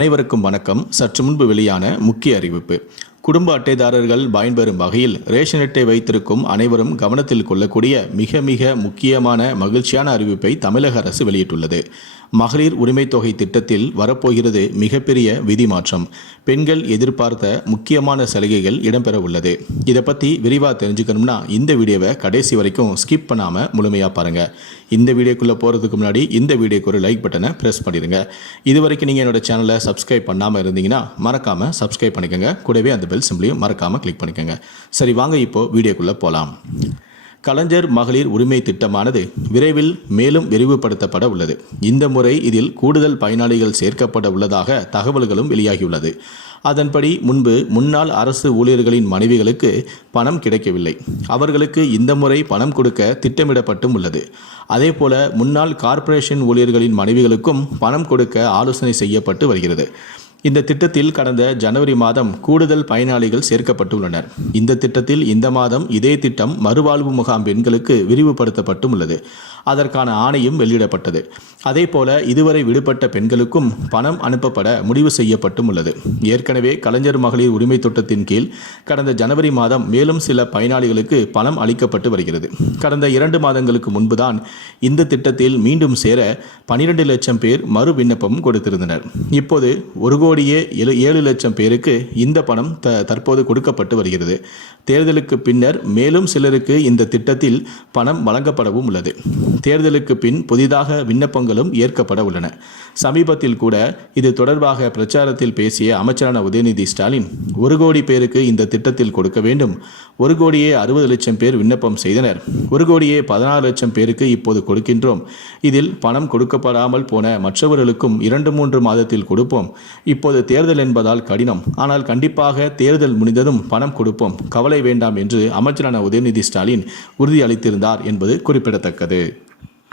அனைவருக்கும் வணக்கம். சற்று முன்பு வெளியான முக்கிய அறிவிப்பு. குடும்ப அட்டைதாரர்கள் பயன்பெறும் வகையில் ரேஷன் அட்டை வைத்திருக்கும் அனைவரும் கவனத்தில் கொள்ளக்கூடிய மிக மிக முக்கியமான மகிழ்ச்சியான அறிவிப்பை தமிழக அரசு வெளியிட்டுள்ளது. மகளிர் உரிமை தொகை திட்டத்தில் வரப்போகிறது மிகப்பெரிய விதி மாற்றம். பெண்கள் எதிர்பார்த்த முக்கியமான சலுகைகள் இடம்பெற உள்ளது. இதை பற்றி விரிவாக தெரிஞ்சுக்கணும்னா இந்த வீடியோவை கடைசி வரைக்கும் ஸ்கிப் பண்ணாமல் முழுமையாக பாருங்கள். இந்த வீடியோக்குள்ளே போகிறதுக்கு முன்னாடி இந்த வீடியோக்கு ஒரு லைக் பட்டனை ப்ரெஸ் பண்ணிடுங்க. இது வரைக்கும் நீங்கள் என்னோட சேனலை சப்ஸ்கிரைப் பண்ணாமல் இருந்தீங்கன்னா மறக்காமல் சப்ஸ்கிரைப் பண்ணிக்கோங்க. கூடவே அந்த பெல் சிம்பிளையும் மறக்காமல் கிளிக் பண்ணிக்கோங்க. சரி, வாங்க இப்போது வீடியோக்குள்ளே போகலாம். கலைஞர் மகளிர் உரிமை திட்டமானது விரைவில் மேலும் விரிவுபடுத்தப்பட உள்ளது. இந்த முறை இதில் கூடுதல் பயனாளிகள் சேர்க்கப்பட உள்ளதாக தகவல்களும் வெளியாகியுள்ளது. அதன்படி முன்பு முன்னாள் அரசு ஊழியர்களின் மனைவிகளுக்கு பணம் கிடைக்கவில்லை. அவர்களுக்கு இந்த முறை பணம் கொடுக்க திட்டமிடப்பட்டும் உள்ளது. அதேபோல முன்னாள் கார்ப்பரேஷன் ஊழியர்களின் மனைவிகளுக்கும் பணம் கொடுக்க ஆலோசனை செய்யப்பட்டு வருகிறது. இந்த திட்டத்தில் கடந்த ஜனவரி மாதம் கூடுதல் பயனாளிகள் சேர்க்கப்பட்டுள்ளனர். இந்த திட்டத்தில் இந்த மாதம் இதே திட்டம் மறுவாழ்வு முகாம் பெண்களுக்கு விரிவுபடுத்தப்பட்டும் உள்ளது. அதற்கான ஆணையும் வெளியிடப்பட்டது. அதேபோல இதுவரை விடுபட்ட பெண்களுக்கும் பணம் அனுப்பப்பட முடிவு செய்யப்பட்டும் உள்ளது. ஏற்கனவே கலைஞர் மகளிர் உரிமை திட்டத்தின் கீழ் கடந்த ஜனவரி மாதம் மேலும் சில பயனாளிகளுக்கு பணம் அளிக்கப்பட்டு வருகிறது. கடந்த 2 மாதங்களுக்கு முன்புதான் இந்த திட்டத்தில் மீண்டும் சேர 12 லட்சம் பேர் மறு விண்ணப்பம் கொடுத்திருந்தனர். இப்போது 1,07 லட்சம் பேருக்கு இந்த பணம் தற்போது கொடுக்கப்பட்டு வருகிறது. தேர்தலுக்கு பின்னர் மேலும் சிலருக்கு இந்த திட்டத்தில் பணம் வழங்கப்படவும் உள்ளது. தேர்தலுக்கு பின் புதிதாக விண்ணப்பங்களும் ஏற்கப்பட உள்ளன. சமீபத்தில் கூட இது தொடர்பாக பிரச்சாரத்தில் பேசிய அமைச்சரான உதயநிதி ஸ்டாலின் 1 கோடி பேருக்கு இந்த திட்டத்தில் கொடுக்க வேண்டும். 1,60,00,000 பேர் விண்ணப்பம் செய்தனர். 1,16,00,000 பேருக்கு இப்போது கொடுக்கின்றோம். இதில் பணம் கொடுக்கப்படாமல் போன மற்றவர்களுக்கும் 2-3 மாதத்தில் கொடுப்போம். இப்போது தேர்தல் என்பதால் கடினம், ஆனால் கண்டிப்பாக தேர்தல் முடிந்ததும் பணம் கொடுப்போம், கவலை வேண்டாம் என்று அமைச்சரான உதயநிதி ஸ்டாலின் உறுதியளித்திருந்தார் என்பது குறிப்பிடத்தக்கது.